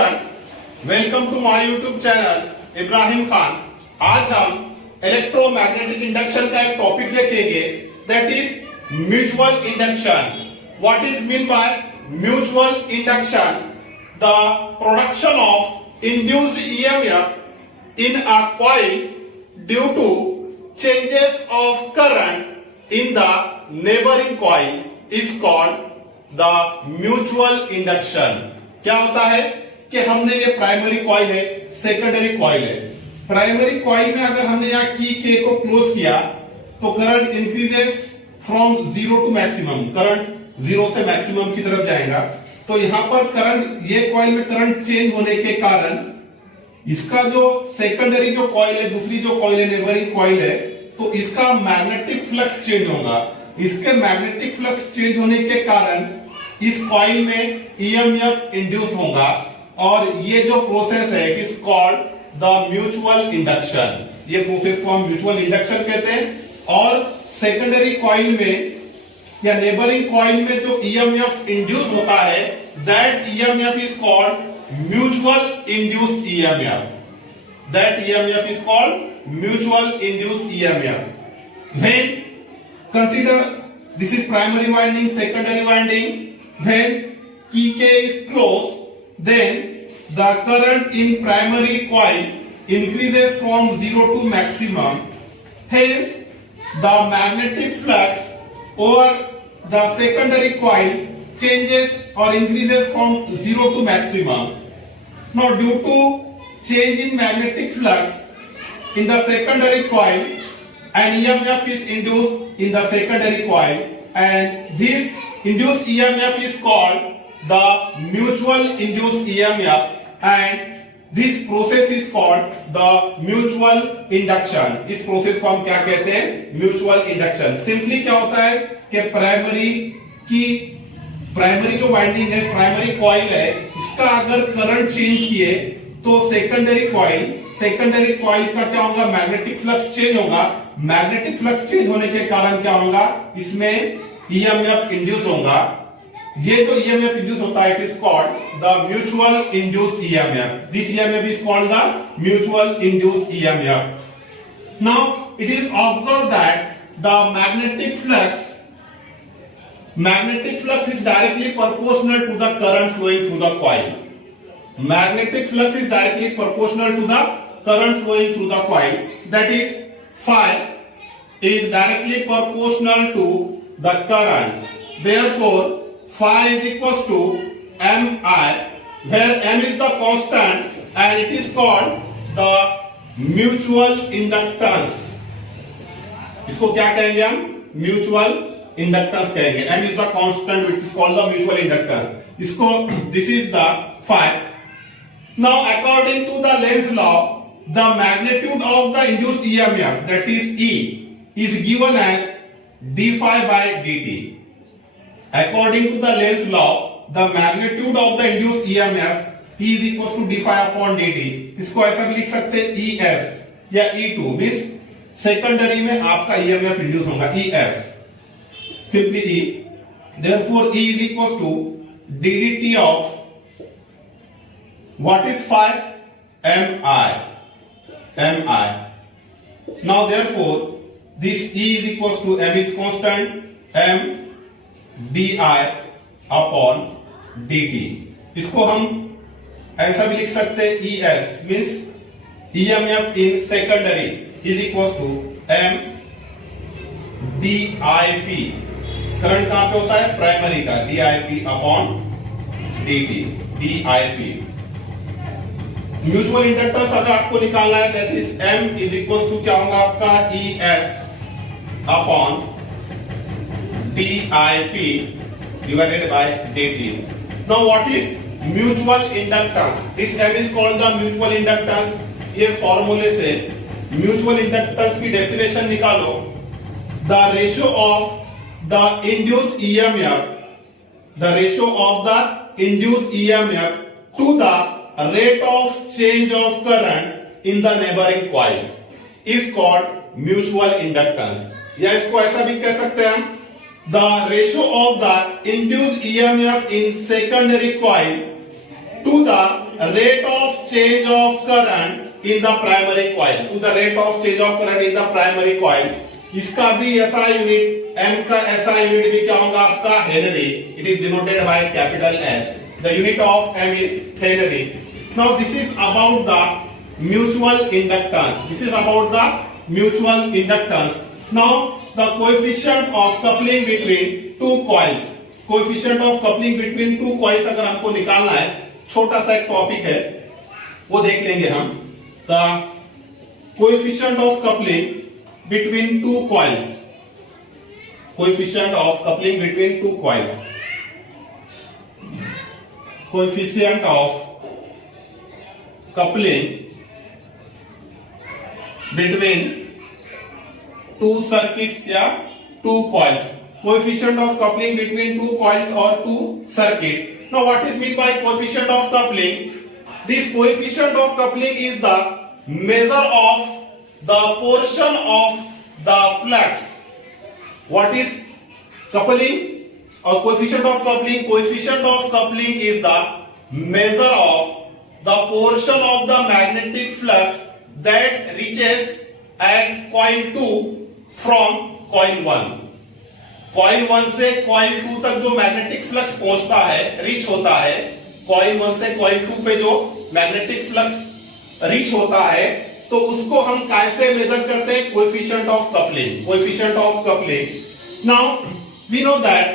Student, welcome to my YouTube channel Ibrahim Khan. आज हम electromagnetic induction का एक टॉपिक देखेंगे, that is mutual induction. What is mean by mutual induction? The production of induced EMF in a coil due to changes of current in the neighboring coil is called the mutual induction। क्या होता है कि हमने ये primary coil है, secondary coil है। Primary coil में अगर हमने यहाँ की के को क्लोज किया तो current increases from zero to maximum, current zero से मैक्सिमम की तरफ जाएगा। तो यहाँ पर करंट, ये कॉइल में करंट चेंज होने के कारण इसका जो सेकेंडरी जो कॉइल है, दूसरी जो कॉइल है, नेबरिंग कॉइल है, तो इसका मैग्नेटिक फ्लक्स चेंज होगा। इसके मैग्नेटिक फ्लक्स चेंज होने के कारण इस कॉइल में EMF इंड्यूस होगा और ये जो प्रोसेस है, it is called the mutual induction. ये प्रोसेस को हम म्यूचुअल इंडक्शन कहते हैं। और सेकेंडरी कॉइल में या नेबरिंग कॉइल में जो EMF इंड्यूस होता है, that EMF is called mutual induced EMF। That EMF is called mutual induced EMF. When consider this is primary winding, secondary winding. When key K is closed, then the current in primary coil increases from zero to maximum. Hence, the magnetic flux over the secondary coil changes or increases from zero to maximum. Now, due to change in magnetic flux in the secondary coil, an EMF is induced in the secondary coil, and this induced EMF is called the mutual induced EMF, and this process is called the mutual induction। इस process को हम क्या कहते हैं? Mutual induction. Simply क्या होता है कि प्राइमरी जो वाइंडिंग है, प्राइमरी कॉइल है, इसका अगर करंट चेंज किए तो सेकेंडरी कॉइल का क्या होगा? मैग्नेटिक फ्लक्स चेंज होगा। मैग्नेटिक फ्लक्स चेंज होने के कारण क्या होगा? इसमें EMF इंड्यूस होगा। ये जो EMF इंड्यूस होता है, it is called the mutual induced EMF। This EMF is called the mutual induced EMF। Now it is observe that the magnetic flux is directly proportional to the current flowing through the coil। Magnetic flux is directly proportional to the current flowing through the coil, that is phi is directly proportional to the current, therefore phi is equals to mi, where m is the constant and it is called the mutual inductance। इसको क्या कहेंगे हम? Mutual inductance कहेंगे। m is the constant which is called the mutual inductance। इसको this is the phi। Now according to the Lenz's law, the magnitude of the induced EMF, that is E, is given as d phi by dt। According to the Lenz's law, the magnitude of the induced EMF E is equals to d phi upon dt। इसको ऐसा भी लिख सकते हैं EF या E2, means secondary में आपका EMF induce होगा EF, simply E। Therefore E is equals to ddt of what is phi? mi। Now therefore this E is equals to m is constant, m di upon dt। इसको हम ऐसा भी लिख सकते हैं ES, means EMF in secondary is equals to m dip। Current कहां पे होता है? प्राइमरी का, dip upon dt, dip। Mutual inductance अगर आपको निकालना है, that is m is equals to क्या होगा आपका? EF upon dip divided by dt। Now what is mutual inductance? This m is called the mutual inductance. ये फॉर्मूले से म्यूचुअल इंडक्टेंस की डेफिनेशन निकालो। The ratio of the induced EMF, the ratio of the induced EMF to the rate of change of current in the neighboring coil is called mutual inductance। या इसको ऐसा भी कह सकते हैं हम, the ratio of the induced EMF in secondary coil to the rate of change of current in the primary coil, to the rate of change of current in the primary coil. इसका भी SI unit, M का SI unit भी क्या होगा आपका Henry. It is denoted by capital H. The unit of M is Henry. Now this is about the mutual inductance. This is about the mutual inductance. Now the coefficient of coupling between two coils. Coefficient of coupling between two coils अगर हमको निकालना है, छोटा सा एक topic है, वो देख लेंगे हम. The coefficient of coupling between two coils. Coefficient of coupling between two coils. Coefficient of coupling between two circuits या two coils. Coefficient of coupling between two coils or two circuit. Now what is meant by coefficient of coupling? This coefficient of coupling is the measure of the portion of the flux. What is coupling or coefficient of coupling? Coefficient of coupling is the measure of the portion of the magnetic flux that reaches at coil 2 from coil 1. coil 1 से coil 2 तक जो magnetic flux पहुंचता है, reach होता है, coil 1 से coil 2 पे जो मैग्नेटिक फ्लक्स रीच होता है, तो उसको हम कैसे मेजर करते हैं? Coefficient of coupling. Coefficient of coupling. Now we know that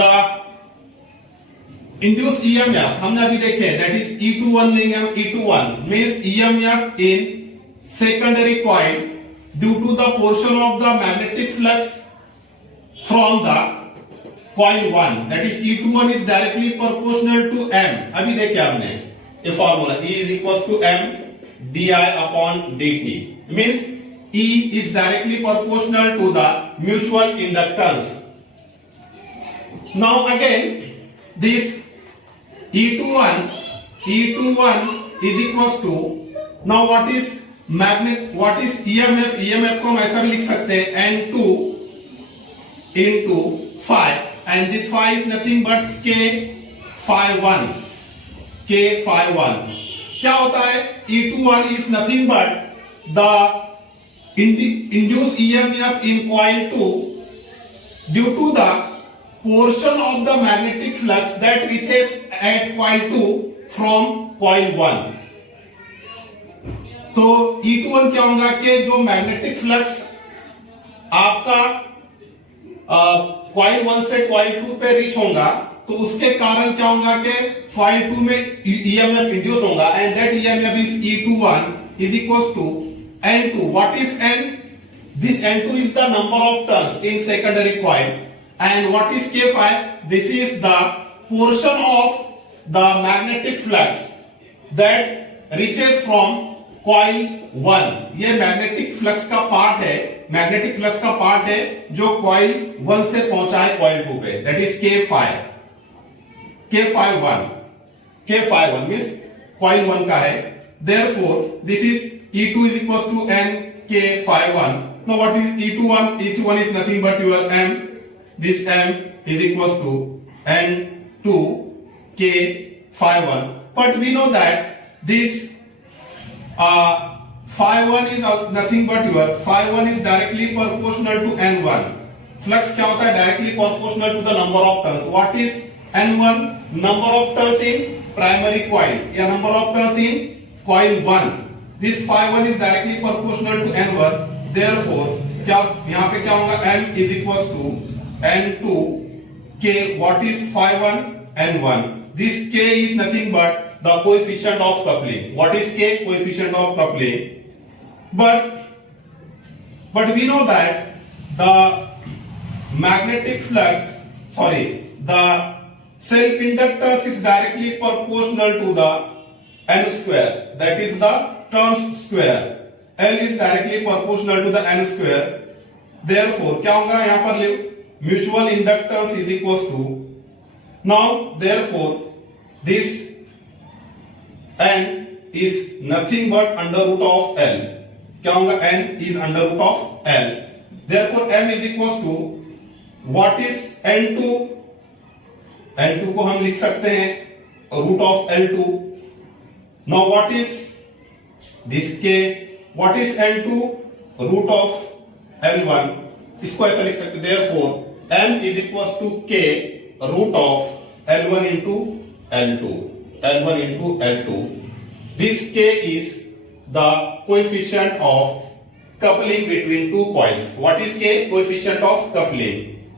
the induced EMF हमने अभी देखे, दैट इज E21 लेंगे हम. E21 means EMF in secondary coil due to the portion of the magnetic flux from the coil 1, that is E21 is directly proportional to M. अभी देखे हमने ये formula, E is equals to M di upon dt, means E is directly proportional to the mutual inductance. Now again this E21 is equals to, now what is EMF? EMF को हम ऐसा भी लिख सकते हैं N2 into phi, and this phi is nothing but K phi 1. K phi 1 क्या होता है? E21 is nothing but the induced EMF in coil 2 due to the portion of the magnetic flux that reaches at coil 2 from coil 1. तो E21 क्या होगा कि जो magnetic flux आपका coil 1 से कॉइल 2 पे रीच होगा, तो उसके कारण क्या होगा कि कॉइल 2 में EMF इंड्यूस होगा, and that EMF is E21 is equals to N2. What is N? This N2 is the number of turns in secondary coil, and what is K5? This is the portion of the magnetic flux that reaches from coil 1. ये magnetic flux का part है, magnetic flux का part है जो coil 1 से पहुंचा है coil 2 पे, that is K5 means coil 1 का है. Therefore this is E2 is equals to N K5 1. Now what is E21? E21 is nothing but your M. This M is equals to N2 K5 1. But we know that this phi 1 is nothing but your phi 1 is directly proportional to N1. Flux क्या होता है? Directly proportional to the number of turns. What is N1? Number of turns in primary coil या number of turns in coil 1. This phi 1 is directly proportional to N1. Therefore क्या यहाँ पे क्या होगा? M is equals to N2 K. What is phi 1? N1. This K is nothing but the coefficient of coupling. What is K? Coefficient of coupling. But we know that the magnetic flux, the self inductance is directly proportional to the N square, that is the turns square. L is directly proportional to the N square. Therefore क्या होगा यहाँ पर? Mutual inductance is equals to, now therefore this N is nothing but under root of L. क्या होगा? N is under root of L. Therefore M is equals to, what is N2? N2 को हम लिख सकते हैं root of L2. Now what is this K? What is L2? Root of L1. इसको ऐसा लिख सकते, therefore M is equals to K root of L1 into L2. L1 into L2. This K is the coefficient of coupling between two coils. What is K? Coefficient of coupling.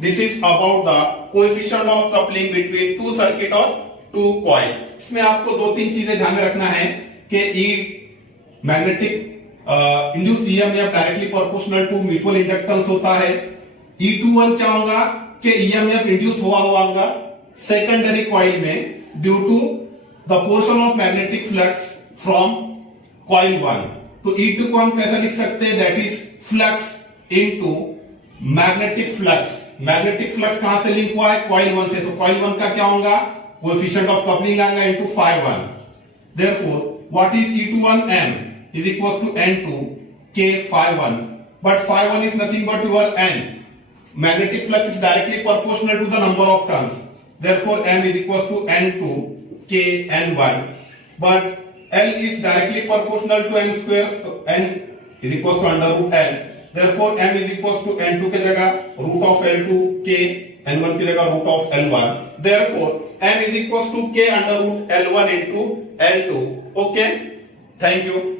This is about the coefficient of coupling between two circuit or two coil. इसमें आपको दो तीन चीजें ध्यान में रखना है कि E magnetic induced EMF directly proportional to mutual inductance होता है. E21 क्या होगा कि ईएमएफ इंड्यूस हुआ होगा सेकेंडरी कॉइल में due to the portion of magnetic flux from coil 1. तो E2 को हम कैसे लिख सकते हैं? That is flux into magnetic flux. Magnetic flux कहां से लिंक हुआ है? कॉइल 1 से. तो कॉइल 1 का क्या होगा? कोएफिशिएंट ऑफ कपलिंग आएगा into phi1. Therefore what is E21? M is equals to N2 K phi1. But phi1 is nothing but your N. Magnetic flux is directly proportional to the number of turns. Therefore M is equals to N2 K N1. But L is directly proportional to M square. So N is equals to under root N. Therefore M is equals to N2 की जगह root of L2 K, N1 की जगह root of L1. Therefore M is equals to K under root L1 into L2. Okay. Thank you.